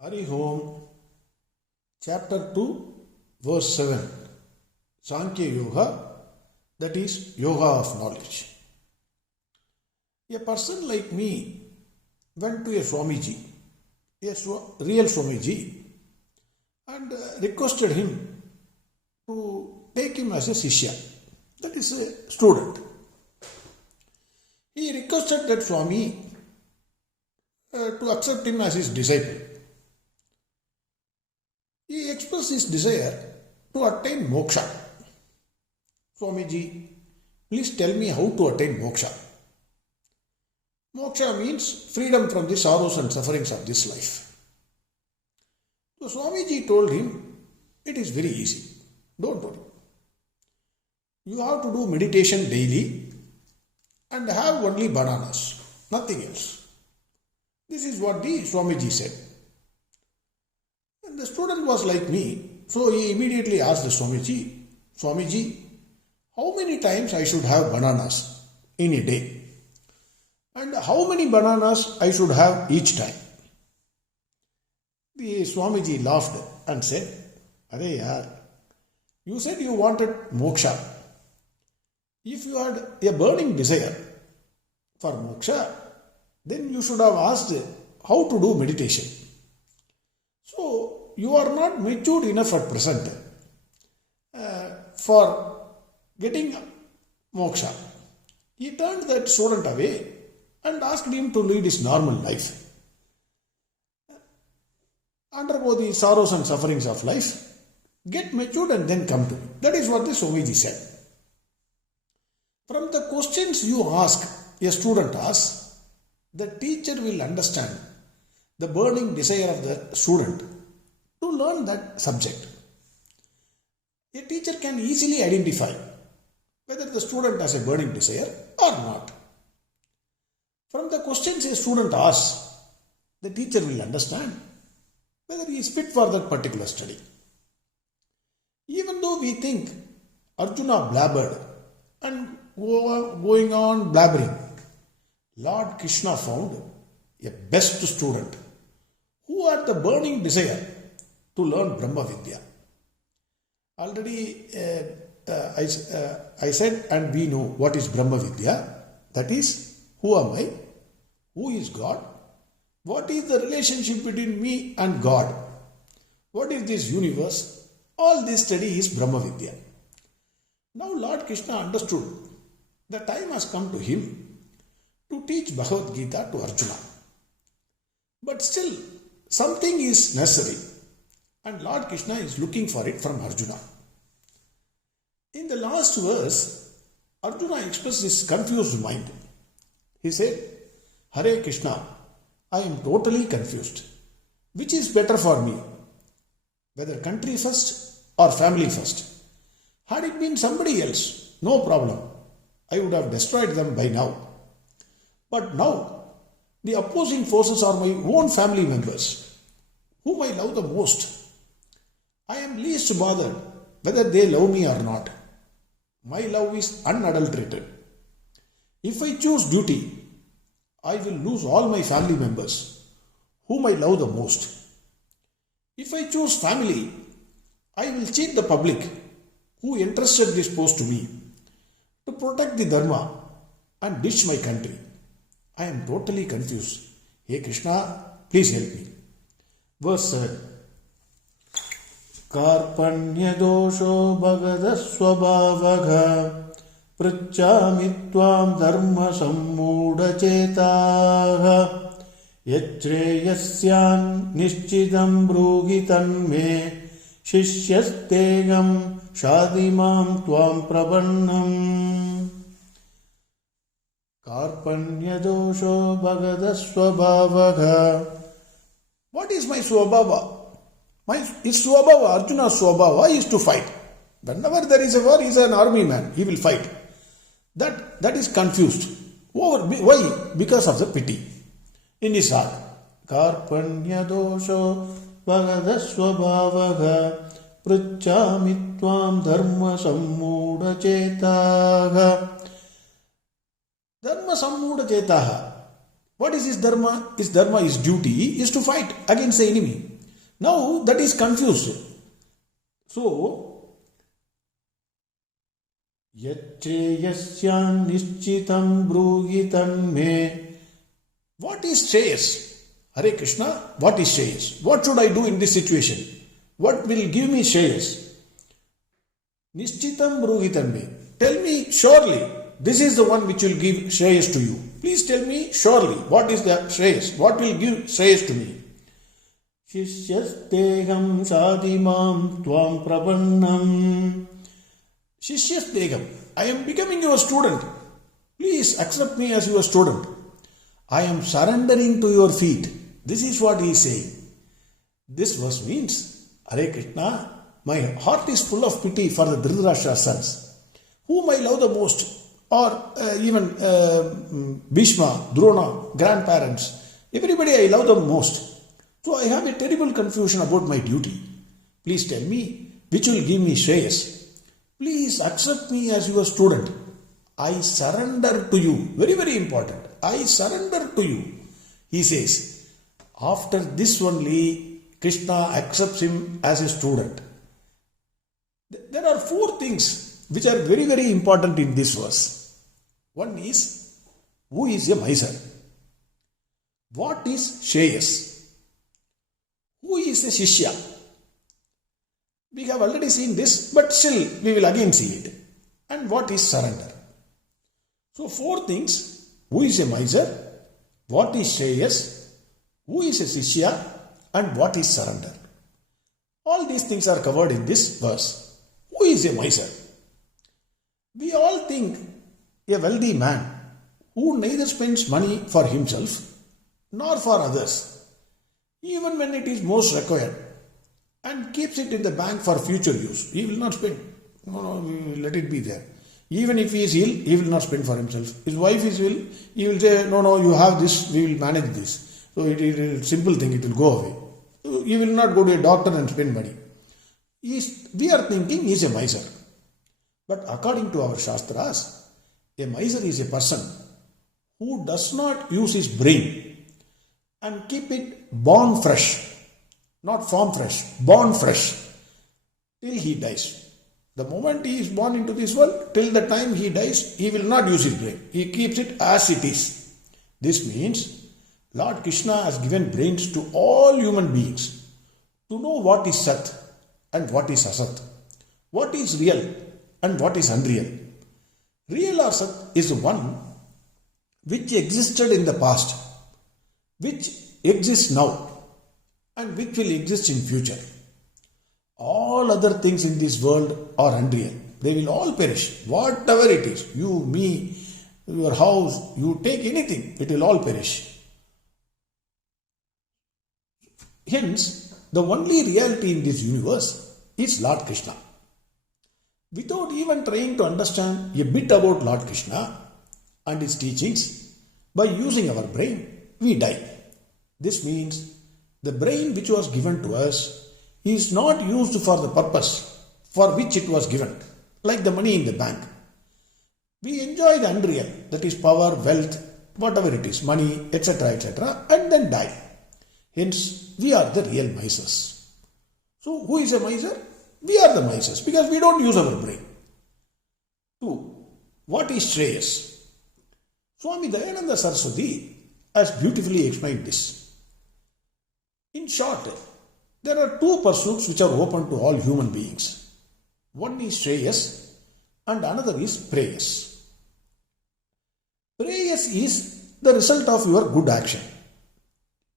Hari Om, Ch.2 Verse.7, Sankhya Yoga, that is Yoga of Knowledge. A person like me went to a Swamiji, a real Swamiji, and requested him to take him as a Shishya, that is a student. He requested that Swami to accept him as his disciple. He expressed his desire to attain moksha. Swamiji, please tell me how to attain moksha. Moksha means freedom from the sorrows and sufferings of this life. So Swamiji told him, it is very easy. Don't worry. You have to do meditation daily and have only bananas, nothing else. This is what the Swamiji said. And the student was like me, so he immediately asked the Swamiji, Swamiji, how many times I should have bananas in a day? And how many bananas I should have each time? The Swamiji laughed and said, Arey yaar, you said you wanted moksha. If you had a burning desire for moksha, then you should have asked how to do meditation. So, you are not matured enough at present for getting moksha. He turned that student away and asked him to lead his normal life. Undergo the sorrows and sufferings of life, get matured and then come to me. That is what the Swamiji said. From the questions you ask, a student asks, the teacher will understand the burning desire of the student to learn that subject. A teacher can easily identify whether the student has a burning desire or not. From the questions a student asks, the teacher will understand whether he is fit for that particular study. Even though we think Arjuna blabbered and going on blabbering, Lord Krishna found a best student who had the burning desire to learn Brahma Vidya. Already I said, and we know what is Brahma Vidya. That is, who am I? Who is God? What is the relationship between me and God? What is this universe? All this study is Brahma Vidya. Now Lord Krishna understood the time has come to him to teach Bhagavad Gita to Arjuna. But still, something is necessary, and Lord Krishna is looking for it from Arjuna. In the last verse, Arjuna expressed his confused mind. He said, Hare Krishna, I am totally confused. Which is better for me? Whether country first or family first? Had it been somebody else, no problem. I would have destroyed them by now. But now, the opposing forces are my own family members, whom I love the most. I am least bothered whether they love me or not. My love is unadulterated. If I choose duty, I will lose all my family members, whom I love the most. If I choose family, I will cheat the public, who entrusted this post to me, to protect the dharma and ditch my country. I am totally confused. Hey Krishna, please help me. Verse 7. Karpanyadosho bhagadasvabhavagha pritchami tvam dharma sammudacetaha yachreyasyan nishchidam brughitan me shishyastegam shadimam tvam prabannam. Karpanyadosho bhagadasvabhavagha. What is my swabhava? His swabhava, Arjuna's swabhava is to fight. Whenever there is a war, he is an army man. He will fight. That is confused. Why? Because of the pity in his heart. Karpanyadosho bhagadasvabhavagha pritchami tvam dharma sammudacetaha. Dharma sammudacetaha. What is his dharma? His dharma, his duty is to fight against the enemy. Now that is confused. So, Ch.2 Ver.7 me. What is sreyas? Hare Krishna, what is sreyas? What should I do in this situation? What will give me sreyas? Nishchitam Ver.7 me. Tell me surely, this is the one which will give sreyas to you. Please tell me surely, what is the sreyas? What will give sreyas to me? Shishyasteham sadimam tvam prabannam. Shishyasteham. I am becoming your student. Please accept me as your student. I am surrendering to your feet. This is what he is saying. This verse means, Hare Krishna, my heart is full of pity for the Dhritarashtra sons, whom I love the most, or even Bhishma, Drona, grandparents. Everybody I love them most. So I have a terrible confusion about my duty. Please tell me, which will give me shreyas. Please accept me as your student. I surrender to you. Very, very important. I surrender to you. He says, after this only, Krishna accepts him as a student. There are four things which are very, very important in this verse. One is, who is a miser? What is shreyas? Who is a Shishya? We have already seen this, but still we will again see it. And what is surrender? So, four things. Who is a miser? What is sreyas? Who is a Shishya? And what is surrender? All these things are covered in this verse. Who is a miser? We all think a wealthy man who neither spends money for himself nor for others, even when it is most required, and keeps it in the bank for future use. He will not spend. No, let it be there. Even if he is ill, he will not spend for himself. His wife is ill, he will say, no, you have this, we will manage this. So it is a simple thing, it will go away. He will not go to a doctor and spend money. We are thinking he is a miser. But according to our Shastras, a miser is a person who does not use his brain and keep it born fresh, not form fresh, born fresh, till he dies. The moment he is born into this world, till the time he dies, he will not use his brain. He keeps it as it is. This means Lord Krishna has given brains to all human beings to know what is Sat and what is Asat, what is real and what is unreal. Real or Sat is the one which existed in the past, which exists now, and which will exist in future. All other things in this world are unreal. They will all perish. Whatever it is, you, me, your house, you take anything, it will all perish. Hence, the only reality in this universe is Lord Krishna. Without even trying to understand a bit about Lord Krishna and his teachings, by using our brain, we die. This means the brain which was given to us is not used for the purpose for which it was given, like the money in the bank. We enjoy the unreal, that is power, wealth, whatever it is, money, etc., and then die. Hence, we are the real misers. So, who is a miser? We are the misers because we don't use our brain. 2. What is sreyas? Swami Dayananda Saraswati has beautifully explained this. In short, there are two pursuits which are open to all human beings. One is sreyas and another is preyas. Preyas is the result of your good action.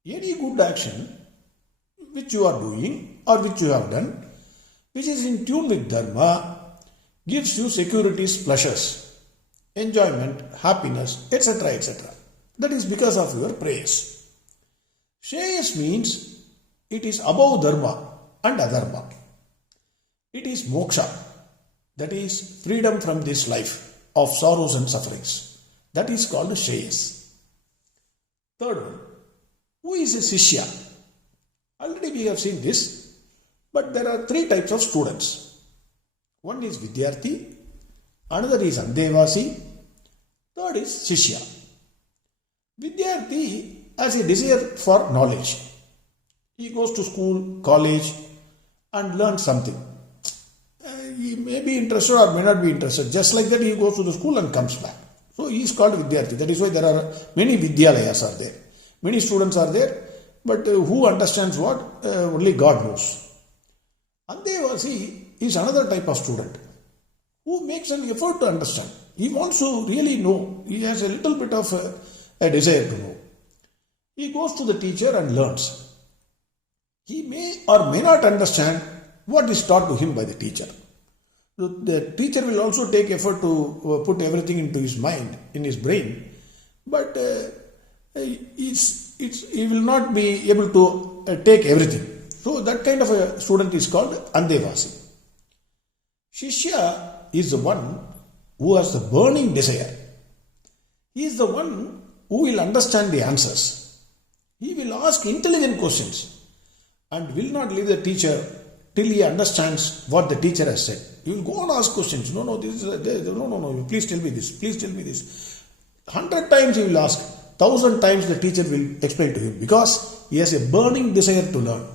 Any good action which you are doing or which you have done, which is in tune with Dharma, gives you securities, pleasures, enjoyment, happiness, etc. That is because of your prayers. Shreyas means it is above Dharma and Adharma. It is moksha, that is freedom from this life of sorrows and sufferings. That is called shreyas. Third one, who is a Shishya? Already we have seen this, but there are three types of students. One is Vidyarthi, another is Andevasi, third is Shishya. Vidyarthi has a desire for knowledge. He goes to school, college, and learns something. He may be interested or may not be interested. Just like that, he goes to the school and comes back. So he is called Vidyarthi. That is why there are many Vidyalayas are there. Many students are there, but who understands what? Only God knows. Andevasi is another type of student who makes an effort to understand. He wants to really know. He has a little bit of a desire to know. He goes to the teacher and learns. He may or may not understand what is taught to him by the teacher. So the teacher will also take effort to put everything into his mind, in his brain, but he will not be able to take everything. So that kind of a student is called Andevasi. Shishya is the one who has the burning desire. He is the one who will understand the answers. He will ask intelligent questions and will not leave the teacher till he understands what the teacher has said. He will go and ask questions. No, this is no. Please tell me this. Please tell me this. 100 times he will ask. 1,000 times the teacher will explain to him because he has a burning desire to learn.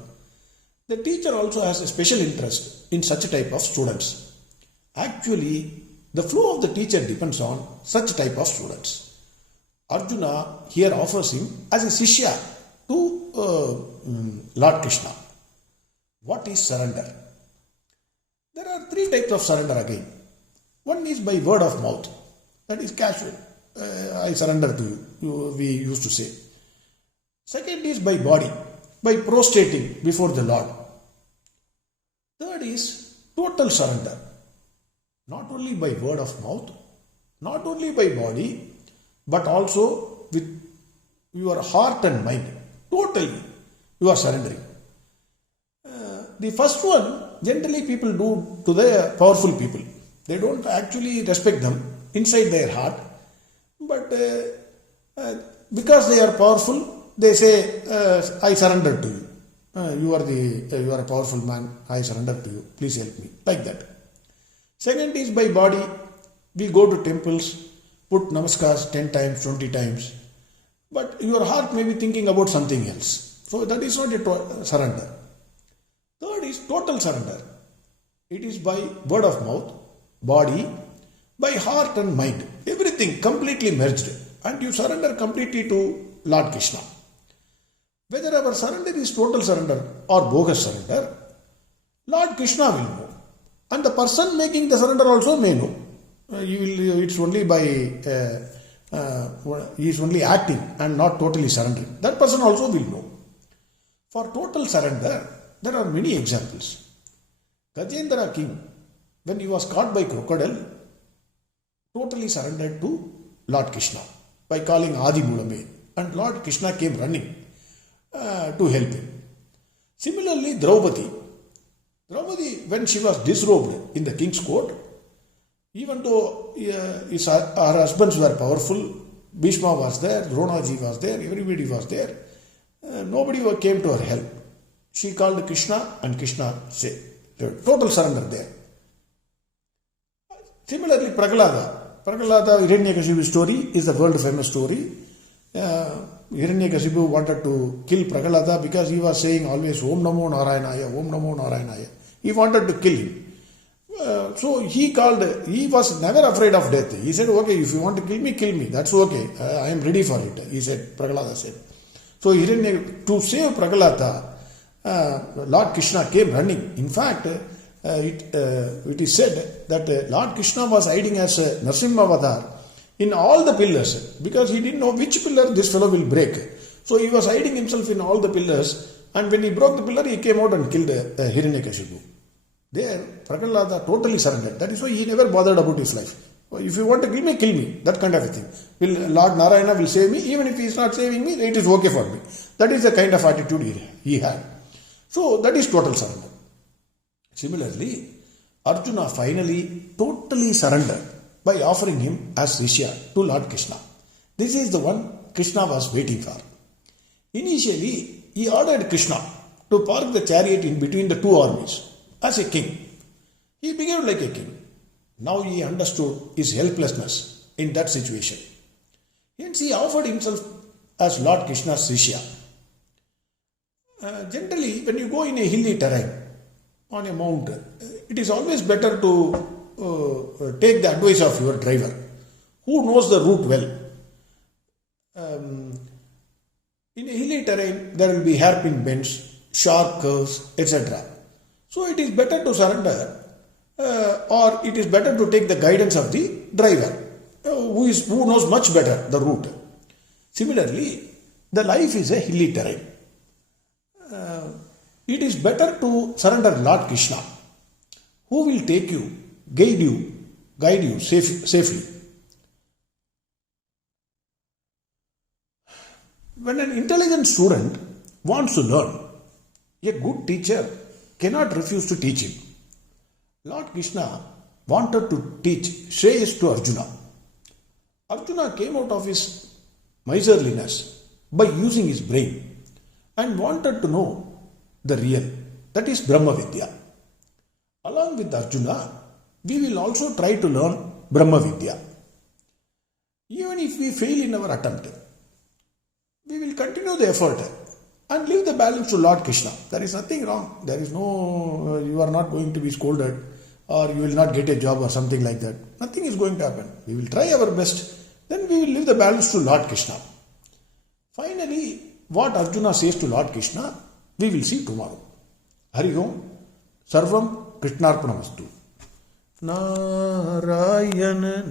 The teacher also has a special interest in such a type of students. Actually, the flow of the teacher depends on such type of students. Arjuna here offers him as a Shishya to Lord Krishna. What is surrender? There are three types of surrender again. One is by word of mouth. That is casual. I surrender to you, we used to say. Second is by body, by prostrating before the Lord. Third is total surrender. Not only by word of mouth, not only by body, but also with your heart and mind. Totally, you are surrendering. The first one, generally people do to the powerful people. They don't actually respect them inside their heart. But because they are powerful, they say, I surrender to you. You are a powerful man. I surrender to you. Please help me. Like that. Second is by body. We go to temples, put namaskars 10 times, 20 times. But your heart may be thinking about something else. So that is not a surrender. Third is total surrender. It is by word of mouth, body, by heart and mind. Everything completely merged. And you surrender completely to Lord Krishna. Whether our surrender is total surrender or bogus surrender, Lord Krishna will know. And the person making the surrender also may know. It's only by, he is only acting and not totally surrendering. That person also will know. For total surrender, there are many examples. Gajendra king, when he was caught by crocodile, totally surrendered to Lord Krishna by calling Adi Mulame, and Lord Krishna came running to help him. Similarly, Draupadi, when she was disrobed in the king's court, even though her husbands were powerful, Bhishma was there, Dronaji was there, everybody was there, nobody came to her help. She called Krishna and Krishna said, total surrender there. Similarly, Prahlada Hiranyakashipu story is the world famous story. Hiranyakashipu wanted to kill Prahlada because he was saying always Om Namo Narayanaya, Om Namo Narayanaya. He wanted to kill him. So he was never afraid of death. He said, okay, if you want to kill me, that's okay. I am ready for it, he said, Prahlada said. So to save Prahlada, Lord Krishna came running. In fact, it is said that Lord Krishna was hiding as Narasimha Avatar in all the pillars because he didn't know which pillar this fellow will break. So he was hiding himself in all the pillars, and when he broke the pillar, he came out and killed Hiranyakashipu. There, Prahlada totally surrendered. That is why he never bothered about his life. If you want to kill me, that kind of a thing. Lord Narayana will save me, even if he is not saving me, it is okay for me. That is the kind of attitude he had. So that is total surrender. Similarly, Arjuna finally totally surrendered by offering him as Shishya to Lord Krishna. This is the one Krishna was waiting for. Initially, he ordered Krishna to park the chariot in between the two armies as a king. He behaved like a king. Now he understood his helplessness in that situation. Hence he offered himself as Lord Krishna's Sreyas. Generally, when you go in a hilly terrain, on a mountain, it is always better to take the advice of your driver, who knows the route well. In a hilly terrain, there will be hairpin bends, sharp curves, etc. So it is better to surrender, or it is better to take the guidance of the driver, who knows much better the route. Similarly, the life is a hilly terrain. It is better to surrender Lord Krishna, who will take you, guide you safely. When an intelligent student wants to learn, a good teacher cannot refuse to teach him. Lord Krishna wanted to teach sreyas to Arjuna. Arjuna came out of his miserliness by using his brain and wanted to know the real, that is Brahma Vidya. Along with Arjuna, we will also try to learn Brahma Vidya. Even if we fail in our attempt, we will continue the effort and leave the balance to Lord Krishna. There is nothing wrong. There is no, you are not going to be scolded, or you will not get a job or something like that. Nothing is going to happen. We will try our best. Then we will leave the balance to Lord Krishna. Finally, what Arjuna says to Lord Krishna, we will see tomorrow. Hari Om, Sarvam Krishnarpanamastu. Narayana